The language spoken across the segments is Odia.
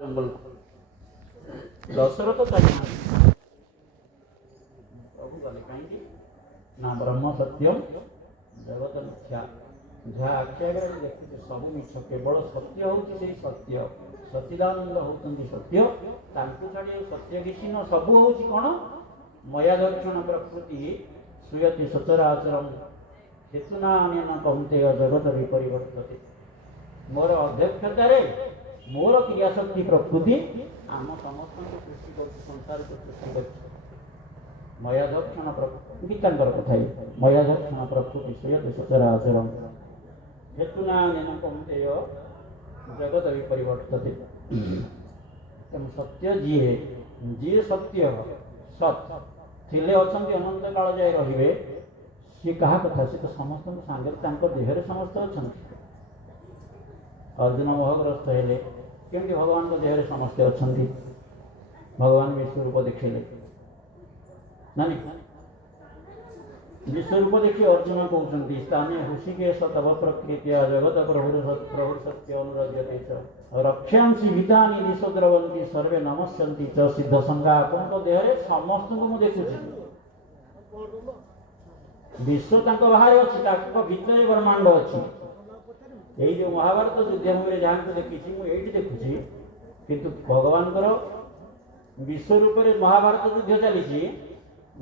जंगल दशरथ चाहिए प्रभु गले कहीं ना ब्रह्म सत्यम जगत मिथ्या जहाँ आखि आगे देखते सब मिछ केवल सत्य हूँ सत्य सच्चिदानंद होती सत्य छाड़ी सत्य किसी न सब हूँ कौन मया दर्शन प्रकृति श्रूयते सचराचरम हेतुना कहते जगत विपरिवर्तते मोर अध्यक्षतार मोर क्रियाशक्ति प्रकृति आम समस्त सृष्टि कर संसार को सृष्टि कर मयाध्यक्षण गीतांतर कथा मयाध्यक्षण प्रकृति श्रूयते सचराचरम हेतुना कहते जगत विपरिवर्तते तेणु सत्य जीए जी सत्य सत थिले अछंती अनंत काल जाए रहिबे सी कहा कथा सी तो समस्त सांगे देहरे समस्त अच्छा अर्जुन मोहग्रस्त हेले केमती भगवान को देहरे समस्ते अच्छा भगवान विश्वरूप देखिले ना विश्वरूप देखिए अर्जुन कहते स्थानीय ऋषिकेश तव प्रकृति जगत प्रभुर सत्य अनुरज्यते रक्षांसी हितानि दिशो द्रवंती सर्वे नमस्यन्ति च सिद्ध संज्ञा आपन देहरे समस्त को देखुची विश्व बाहर अच्छी भितर ब्रह्मांड अच्छी यही जो महाभारत युद्धभूमि जहाँ को देखी मुझे देखुची किंतु भगवान विश्व रूप में महाभारत युद्ध चली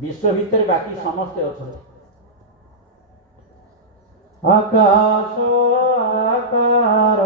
विश्व भितर बाकी समस्ते अच्छा आकाश आकार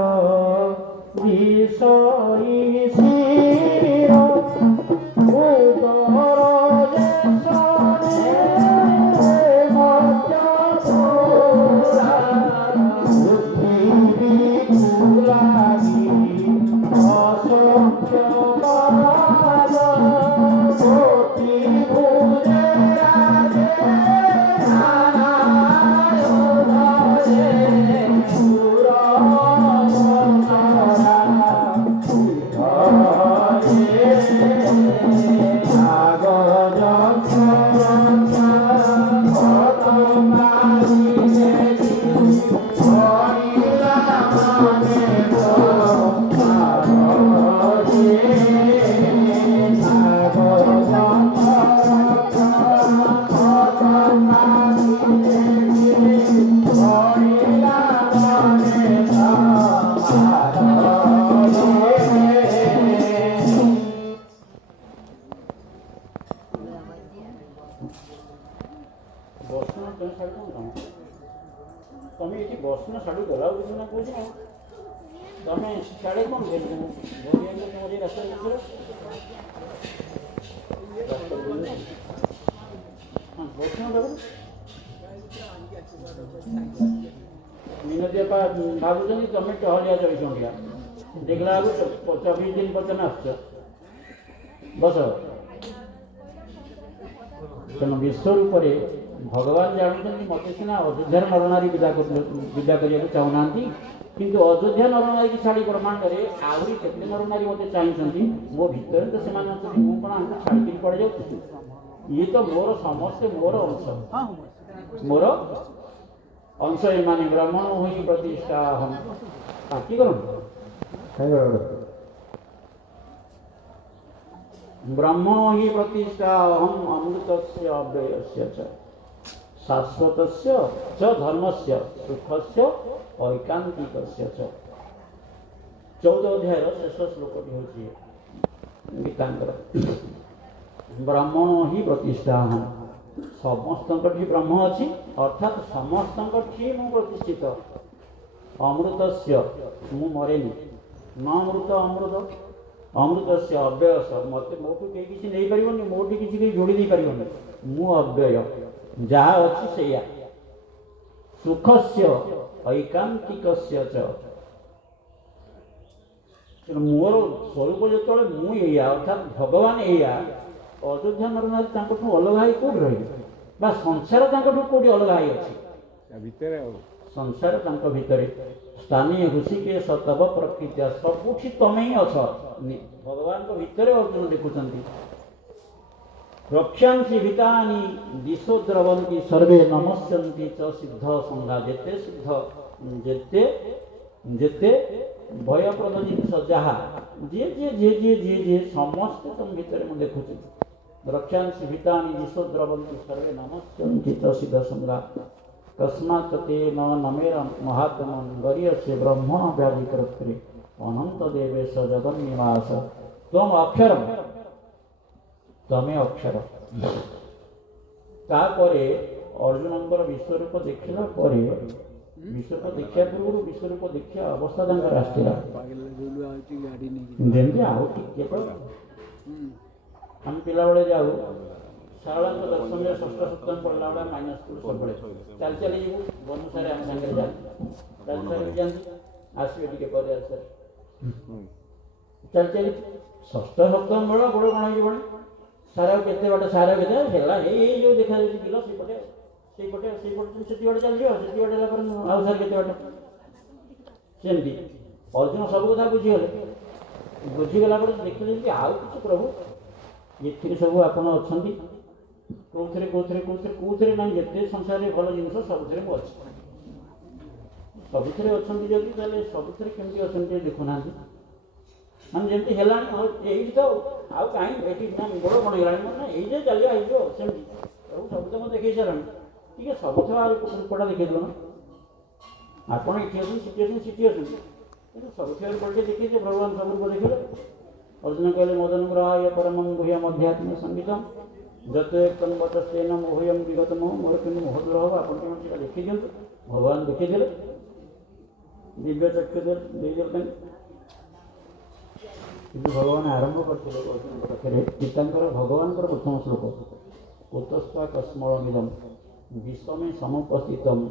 भावुँ तुम टहलिया 24 घंटा देखला 24 दिन पर्यटन आस बस तेणु विश्वरूप भगवान जानते मत सीना अयोध्या नरनारी विदा करने चाहूना किंतु अयोध्या नरनारी की छाड़ी ब्रह्मांड में आहरी केते नरनारी मत चाहती मो भीतर तो से मुझे छाड़ी पड़ जाऊँ ये तो मोर समस्ते मोर अंश मोर अंश माने ब्राह्मण हुई प्रतिष्ठा हम कि ब्राह्मण ही प्रतिष्ठा हम अमृत अव्यय शाश्वत धर्म से सुख से ऐकांतिक 14 अध्याय शेष श्लोक गीतांतर ब्राह्मण ही प्रतिष्ठा हम समस्त ब्रह्म अच्छी अर्थात समस्त मु प्रतिष्ठित अमृत मु मरेनि न अमृत अमृत अमृत से अव्यय मत मोटू कहीं किसी नहीं पार मोटी किसी जोड़ी नहीं पार मु अव्यय जहाँ अच्छी से सुख से ऐकांतिक मोर स्वरूप जो मुझे अर्थात भगवान या अयोध्या नरनारी अलग कौट रही संसार कौटी अलग अच्छी संसार भितर स्थानीय ऋषिकेश तव प्रकृति सबुठी तमें ही अछ भगवान को भितर अर्जुन देखुंत रक्षांसी हितानि दिशो द्रवंती सर्वे नमस्यन्ति च सिद्ध संज्ञा जेते सिद्ध जेते ଯେତେ ଭୟପ୍ରଦ ଜିନିଷ ଯାହା ଯିଏ ସମସ୍ତେ ତମ ଭିତରେ ମୁଁ ଦେଖୁଛି। ରକ୍ଷାଂଶି ଭିତାନି ଦିଶୋ ଦ୍ରବନ୍ତି ସର୍ବେ ନମସ୍ୟନ୍ତି ପ୍ରସିଦ୍ଧ ସଂଗ୍ରା କସ୍ମାତ୍ ତେ ନମେର ମହାତ୍ମଂ ଗରିୟସେ ବ୍ରହ୍ମଣ ବ୍ୟାଧି କର୍ତ୍ରେ ଅନନ୍ତ ଦେବେଶ ଜଗନ୍ନିବାସ ତ୍ୱମ୍ ଅକ୍ଷରମ୍, ତମେ ଅକ୍ଷର। ତାପରେ ଅର୍ଜୁନଙ୍କର ବିଶ୍ୱରୂପ ଦେଖିଲା ପରେ, ବିଶ୍ୱରୂପ ଦେଖିବା ପୂର୍ବରୁ ବିଶ୍ୱରୂପ ଦେଖିବା ଅବସ୍ଥା ତାଙ୍କର ଆସିଥିଲା ଯେମିତି ଆଉ ଟିକେ ତ ଆମେ ପିଲାବେଳେ ଯାଉ ଶାରଳାଙ୍କ ଦଶମରେ ଷଷ୍ଠ ସପ୍ତମ ପଢ଼ିଲା ବେଳେ ମାଇନସ୍ ସ୍କୁଲ ସବୁବେଳେ ଚାଲି ଚାଲି ଯିବୁ ବନୁସାରେ ଆମ ସାଙ୍ଗରେ ଯାଆନ୍ତି, ରାଜସାରେ ବି ଯାଆନ୍ତି, ଆସିବେ ଟିକେ ପରେ ଆସାରେ ଚାଲି ଚାଲି ଷଷ୍ଠ ସପ୍ତମ ବେଳ ଗୋଡ଼ କ'ଣ ହେଇଯିବଣି ସାର ଆଉ କେତେ ବାଟ ସାର କେତେ ହେଲା ଏଇ ଯେଉଁ ଦେଖାଯାଉଛି କିଲୋ ସେଇପଟେ ସେଇପଟେ ସେଠି ବାଟ ଚାଲିଯିବ, ସେଠି ବାଟ ହେଲା ପରେ ଆଉ ସାର କେତେ ବାଟ। ସେମିତି ଅର୍ଜୁନ ସବୁ କଥା ବୁଝିଗଲେ, ବୁଝିଗଲା ପରେ ଦେଖିଲେ କି ଆଉ କିଛି ପ୍ରଭୁ ଏଥିରେ ସବୁ ଆପଣ ଅଛନ୍ତି, କୋଉଥିରେ ନାହିଁ, ଯେତେ ସଂସାରରେ ଭଲ ଜିନିଷ ସବୁଥିରେ ମୁଁ ଅଛି, ସବୁଥିରେ ଅଛନ୍ତି ଯଦି ତାହେଲେ ସବୁଥିରେ କେମିତି ଅଛନ୍ତି ଦେଖୁନାହାନ୍ତି। ମାନେ ଯେମିତି ହେଲାଣି ଏଇଠି ତ ଆଉ କାହିଁକି ଏଠି ଗୋଡ଼ କ'ଣ ହେଇଗଲାଣି ନା ଏଇ ଯେ ଚାଲିବା ହେଇଯିବ ସେମିତି ପ୍ରଭୁ ସବୁ ତ ମୁଁ ଦେଖେଇ ସାରିଲାଣି, ଟିକେ ସବୁଥିର ଆଉ ରୂପଟା ଦେଖେଇ ଦେବ ନା। ଆପଣ ଏଠି ଅଛନ୍ତି ସେଠି ଅଛନ୍ତି କିନ୍ତୁ ସବୁଥିରେ ରୂପଟେ ଦେଖେଇছে ଭଗବାନ ସବୁ ରୂପ ଦେଖିଲେ। ଅର୍ଜୁନ କହିଲେ ମଦନଗ୍ରହାୟ ପରମଂ ଗୁହ୍ୟମ ଅଧ୍ୟାତ୍ମ ସଙ୍ଗୀତମ୍ ଯତ ଏକନ୍ବତସ୍ତେନ ମୋହୟମ୍ ବିଗତମ, ମୋର କିନ୍ତୁ ମୋହ ଦୂର ହେବ, ଆପଣ କେମିତି ସେଇଟା ଦେଖେଇ ଦିଅନ୍ତୁ। ଭଗବାନ ଦେଖେଇଦେଲେ, ଦିବ୍ୟ ଚକ୍ଷୁ ଦେଇଦେଲେ। କିନ୍ତୁ ଭଗବାନ ଆରମ୍ଭ କରିଥିଲେ ଅର୍ଜୁନଙ୍କ ପାଖରେ ଗୀତାଙ୍କର ଭଗବାନଙ୍କର ପ୍ରଥମ ଶ୍ଲୋକ କୁତସ୍ତ୍ୱ କସ୍ମଳମିଦମ୍ ବିଶ୍ୱମେ ସମୁପସ୍ଥିତମ୍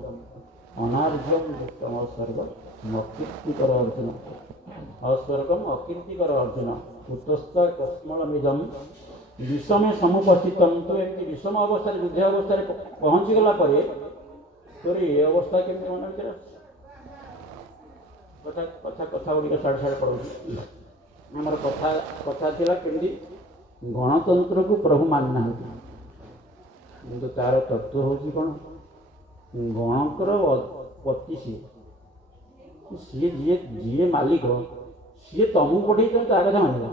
ଅନାର୍ଯ୍ୟମ୍ ଦୁଷ୍ଟମ ସ୍ୱର୍ଗମ୍ ଅକୀର୍ତ୍ତିକର ଅର୍ଜୁନ, ଅସ୍ୱର୍ଗମ୍ ଅକୀର୍ତ୍ତିକର ଅର୍ଜୁନ କୁତସ୍ତ୍ୱ କସ୍ମଳମିଦମ୍ ବିଶ୍ୱମେ ସମୁପସ୍ଥିତମ୍। ତ ଏମିତି ବିଷମ ଅବସ୍ଥାରେ ଯୁଦ୍ଧ ଅବସ୍ଥାରେ ପହଞ୍ଚିଗଲା ପରେ ତୋର ଏ ଅବସ୍ଥା କେମିତି ମନେ ଭିତରେ କଥା ଗୁଡ଼ିକ ସାଡ଼େ ସାଡ଼େ ପଡ଼ୁଛି। ଆମର କଥା ଥିଲା କେମିତି ଗଣତନ୍ତ୍ରକୁ ପ୍ରଭୁ ମାନୁନାହାନ୍ତି, କିନ୍ତୁ ତାର ତତ୍ତ୍ୱ ହେଉଛି କ'ଣ, ଗଣଙ୍କର ପତି ସିଏ ଯିଏ ମାଲିକ ସିଏ ତମକୁ ପଠେଇ ତମେ ତା କଥା ମାନିବ,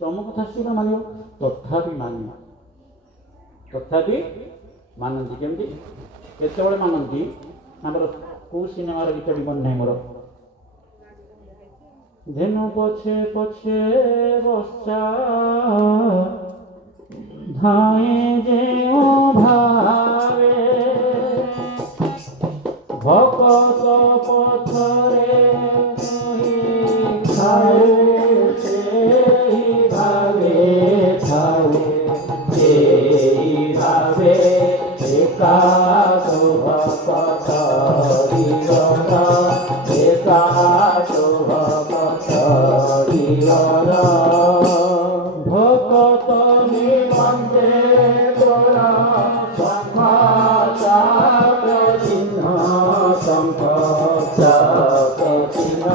ତମ କଥା ସିଏ ମାନିବ, ତଥାପି ମାନନ୍ତି। କେମିତି କେତେବେଳେ ମାନନ୍ତି, ଆମର କେଉଁ ସିନେମାର ଗୀତଟି ମନେ ନାହିଁ ମୋର, ଧେନୁ ପଛେ ପଛେ ବସା ଧାଏ ଯେଉଁ ଭାବେ ଭକତ ପଥରେ ଥାଉ ସେହି ଭାବେ ଏକାଶ ଭକତ ভকত নিমন্তে তোরা সংঘাত চিহ্ন শঙ্খ চিহ্ন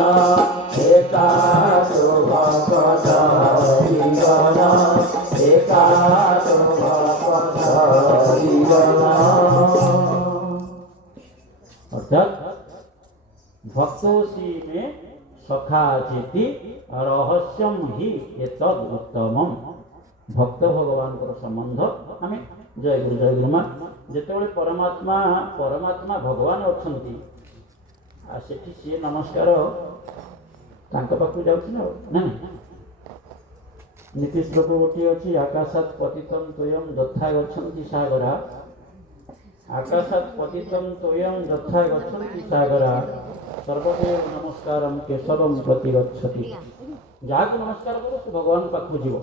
একাশ ভকত জীবন একাশ ভকত জীবন। অর্থাৎ ভক্তোসি মে সখা চেতি রহস্যম হি এতদ উত্তমম। ভক্ত ভগবানଙ୍କର ସମ୍ବନ୍ଧ ଆମେ ଜୟ ଗୁରୁମା ଯେତେବେଳେ ପରମାତ୍ମା ଭଗବାନ ଅଛନ୍ତି ଆଉ ସେଠି ସିଏ ନମସ୍କାର ତାଙ୍କ ପାଖକୁ ଯାଉଛି ନା ନାଇଁ। ନୀତି ଶ୍ଲୋକ ଗୋଟିଏ ଅଛି ଆକାଶାତ୍ ପତିତଂ ତୋୟଂ ଯଥା ଗଚ୍ଛନ୍ତି ସାଗରା, ଆକାଶାତ୍ ପତିତଂ ତୋୟଂ ଯଥା ଗଚ୍ଛନ୍ତି ସାଗରା ସର୍ବଦେବ ନମସ୍କାରମ୍ କେଶବମ୍ ପ୍ରତି ଗଚ୍ଛତି। ଯାହାକୁ ନମସ୍କାର କରୁ ସେ ଭଗବାନ ପାଖକୁ ଯିବ,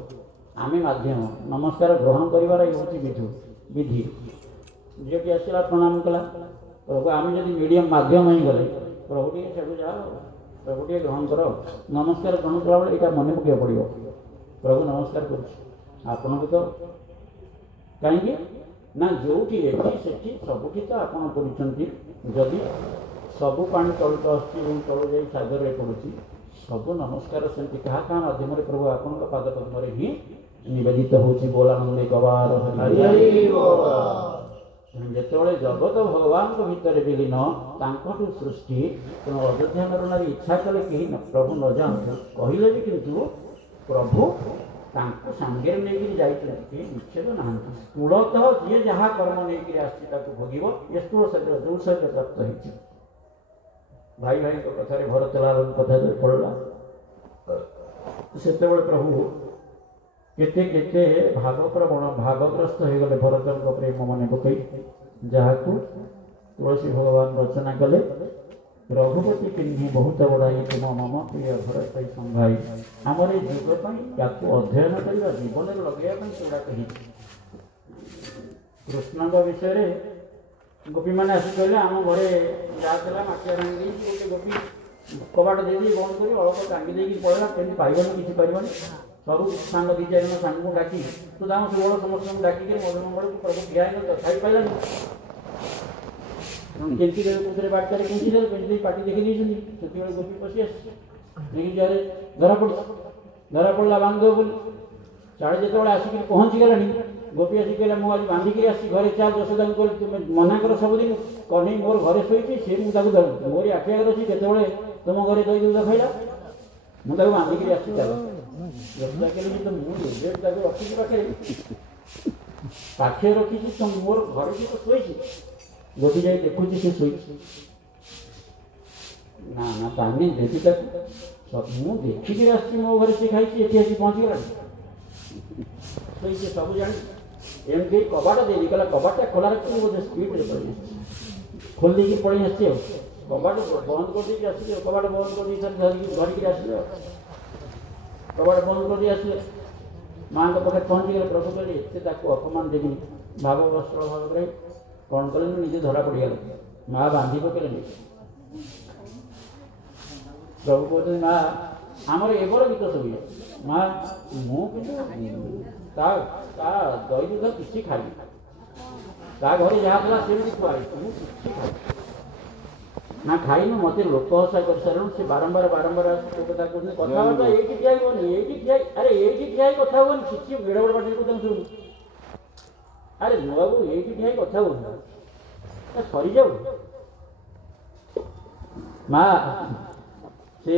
ଆମେ ମାଧ୍ୟମ ନମସ୍କାର ଗ୍ରହଣ କରିବାର ହେଉଛି ବିଧି। ଝିଅଟି ଆସିଲା ପ୍ରଣାମ କଲା, ପ୍ରଭୁ ଆମେ ଯଦି ମିଡ଼ିୟମ୍ ମାଧ୍ୟମ ହେଇଗଲେ ପ୍ରଭୁ ଟିକେ ସେଠୁ ଯାଅ, ପ୍ରଭୁ ଟିକେ ଗ୍ରହଣ କର। ନମସ୍କାର ଗ୍ରହଣ କଲାବେଳେ ଏଇଟା ମନେ ପକାଇବାକୁ ପଡ଼ିବ, ପ୍ରଭୁ ନମସ୍କାର କରୁଛି ଆପଣଙ୍କୁ ତ କାହିଁକି ନା ଯେଉଁଠି ଏଠି ସେଠି ସବୁଠି ତ ଆପଣ କରୁଛନ୍ତି। ଯଦି ସବୁ ପାଣି ତଳକୁ ଆସୁଛି ଏବଂ ତଳୁ ଯାଇ ସାଗରରେ ପଡ଼ୁଛି, ସବୁ ନମସ୍କାର ସେମିତି କାହା ମାଧ୍ୟମରେ ପ୍ରଭୁ ଆପଣଙ୍କ ପାଦ ପଦ୍ମରେ ହିଁ ନିବେଦିତ ହେଉଛି। ବୋଲାନନ୍ଦେ ଗବାର ଯେତେବେଳେ ଜଗତ ଭଗବାନଙ୍କ ଭିତରେ ବିଲୀନ ତାଙ୍କଠୁ ସୃଷ୍ଟି ତେଣୁ ଅଯୋଧ୍ୟା ନରନାରୀ ଇଚ୍ଛା କଲେ କେହି ପ୍ରଭୁ ନ ଯାଆନ୍ତୁ କହିଲେ ବି କିନ୍ତୁ ପ୍ରଭୁ ତାଙ୍କୁ ସାଙ୍ଗରେ ନେଇକରି ଯାଇଛନ୍ତି କେହି ନିଷେଧ ନାହାନ୍ତି। ସ୍ଥୂଳତଃ ଯିଏ ଯାହା କର୍ମ ନେଇକରି ଆସିଛି ତାକୁ ଭୋଗିବ ଏ ସ୍ଥୂଳ ଶରୀର ଯେଉଁ ଶରୀର ପ୍ରାପ୍ତ ହେଇଛି। ଭାଇ ଭାଇଙ୍କ କଥାରେ ଭରତ ଲାଲଙ୍କ କଥା ଯେ ପଡ଼ିଲା ସେତେବେଳେ ପ୍ରଭୁ କେତେ କେତେ ଭାବପ୍ରବଣ ଭାବଗ୍ରସ୍ତ ହୋଇଗଲେ ଭରତଙ୍କ ପ୍ରେମ ମନେ ପକାଇ ଯାହାକୁ ତୁଳସୀ ଭଗବାନ ରଚନା କଲେ ରଘୁପତି କିନ୍ହି ବହୁତ ବଢ଼ାଇ ତୁମ ମମ ପ୍ରିୟ ଭରତ ସମ୍ଭାଇ। ଆମର ଏ ଯୁଗ ପାଇଁ ତାକୁ ଅଧ୍ୟୟନ କରିବା ଜୀବନରେ ଲଗାଇବା ପାଇଁ ସେଗୁଡ଼ାକ ହେଇଛି। କୃଷ୍ଣଙ୍କ ବିଷୟରେ ଗୋପୀମାନେ ଆସି କହିଲେ ଆମ ଘରେ ଯାହା ଥିଲା ମାଠିଆ ଭାଙ୍ଗି ଦେଇଛି ଗୋଟେ ଗୋପୀ କବାଟ ଦେଇଦେଇ ବନ୍ଦ କରି ଅଳ୍ପ ଟାଙ୍ଗି ଦେଇକି ପଳେଇଲା କେମିତି ପାଇବନି କିଛି ପାରିବନି। ସବୁ ସାଙ୍ଗ ଦୁଇ ଚାରି ଜଣ ସାଙ୍ଗକୁ ଡାକି ତୁ ତାଙ୍କ ସୁବଳ ସମସ୍ତଙ୍କୁ ଡାକିକି ମଙ୍ଗଳକୁ ପ୍ରଭୁ ଠିଆ ହେଇଗଲେ ତଥାପି ପାଇଲାନି। କେମିତି କୋଉଥିରେ ବାଟରେ କେମିତି ଦେଲେ କେମିତି ପାଟି ଦେଖି ଦେଇଛନ୍ତି। ସେତେବେଳେ ଗୋପୀ ପଶି ଆସିଛି ଦେଖି ଯାରେ ଧରା ପଡ଼ିଲା ବାନ୍ଧିବ ବୋଲି ଚାଳେ ଯେତେବେଳେ ଆସିକି ପହଞ୍ଚିଗଲାଣି ଗୋପୀ ଆସି କହିଲା ମୁଁ ଆଜି ବାନ୍ଧିକିରି ଆସିଛି ଘରେ ଚାଲ ଯଶୋଦାଙ୍କୁ କହିଲି ତୁମେ ମନା କର ସବୁଦିନ କହ୍ନେଇ ମୋର ଘରେ ଶୋଇଛି ସେ ମୁଁ ତାକୁ ଧରୁଛି ମୋରି ଆଖି ଆଗରେ ଅଛି କେତେବେଳେ ତୁମ ଘରେ ଦହି ଦୁଧ ଖାଇଲା ମୁଁ ତାକୁ ବାନ୍ଧିକିରି ଆସିଛି ଚାଲ ଯଶୋଦା କହିଲେ କିନ୍ତୁ ମୁଁ ଏବେ ତାକୁ ରଖିଛି ପାଖରେ ରଖିଛି ତ ମୋର ଘରେ ସେ ତ ଶୋଇଛି। ଗୋପୀ ଯାଇ ଦେଖୁଛି ସେ ଶୋଇଛି ନା ନା ପାଣି ଦେବି ତାକୁ ମୁଁ ଦେଖିକି ଆସିଛି ମୋ ଘରେ ସେ ଖାଇଛି ଏଠି ଆସି ପହଞ୍ଚିଗଲାଣି ଶୋଇଛି ସବୁ ଜାଣି ଏମିତି କବାଟ ଦେଇକି କହିଲା କବାଟଟା ଖୋଲା ରଖିକି ବୋଧେ ସ୍ପିଡ଼ରେ ପଳେଇ ଆସିଛି ଖୋଲି ଦେଇକି ପଳେଇ ଆସିଛି ଆଉ କବାଟ ବନ୍ଦ କରିଦେଇକି ଆସିଲେ କବାଟ ବନ୍ଦ କରିଦେଇ ଧରିକିରି ଆସିଲେ କବାଟ ବନ୍ଦ କରିଦେଇ ଆସିଲେ ମାଆଙ୍କ ପାଖରେ ପହଞ୍ଚିଗଲେ ପ୍ରଭୁ କହିଲେ ଏତେ ତାକୁ ଅପମାନ ଦେବିନି ଭାବ ବସ୍ତ୍ର ଭାବରେ କ'ଣ କଲେ ମୁଁ ନିଜେ ଧରା ପଡ଼ିଗଲେ ମା ବାନ୍ଧି ପକେଇଲେ ପ୍ରଭୁ କହୁଛନ୍ତି ମା ଆମର ଏବର ଗୀତ ସବୁ ମା ମୁଁ କିନ୍ତୁ ତା ଦହି ଦୁଧ କିଛି ଖାଇନି ତା ଘରେ ଯାହା ଥିଲା ସେମିତି ଖୁଆଇଛି ମୁଁ କିଛି ଖାଇନି ନା ଖାଇନୁ ମୋତେ ଲୋକ ହସା କରିସାରିଲୁଣି ସେ ବାରମ୍ବାର ଆସି ତୋ କଥା କହୁଛନ୍ତି କଥାବାର୍ତ୍ତା ଏଇଠି ଠିଆ ହେବନି ଏଇଠି ଠିଆ ଆରେ ଏଇଠି ଠିଆ ହେଇ କଥା ହେବନି କିଛି ବେଡ଼ ବଡ଼ ପାଟିରେ କହୁଛନ୍ତି ଶୁଣୁ ଆରେ ନୂଆବୁ ଏଇଠି ଠିଆ ହେଇ କଥା ହେବନି ସରିଯାଉ ମା ସେ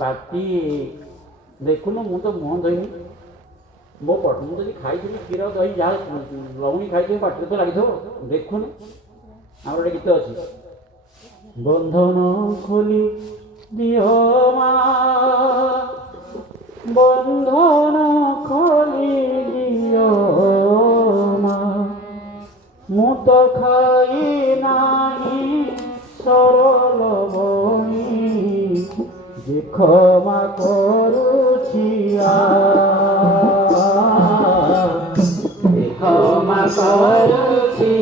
ପାଟି ଦେଖୁନୁ ମୁଁ ତ ମୁହଁ ଧୋଇନି ମୋ ମୁଁ ଯଦି ଖାଇଥିଲି କ୍ଷୀର ଦହି ଯାହା ଲହୁଣୀ ଖାଇଥିବି ପାଟିରେ ତ ଲାଗିଥିବ ଦେଖୁନୁ। ଆମର ଗୋଟେ ଗୀତ ଅଛି ବନ୍ଧନ ଖୋଲି ଦିଅ ମା ବନ୍ଧନ ଖୋଲି ଦିଅ ମା ମୁଁ ତ ଖାଇ ନାହିଁ ସରଳ ବଣି ଯେ କ୍ଷମା କରୁଛି କ୍ଷମା କରୁଛି।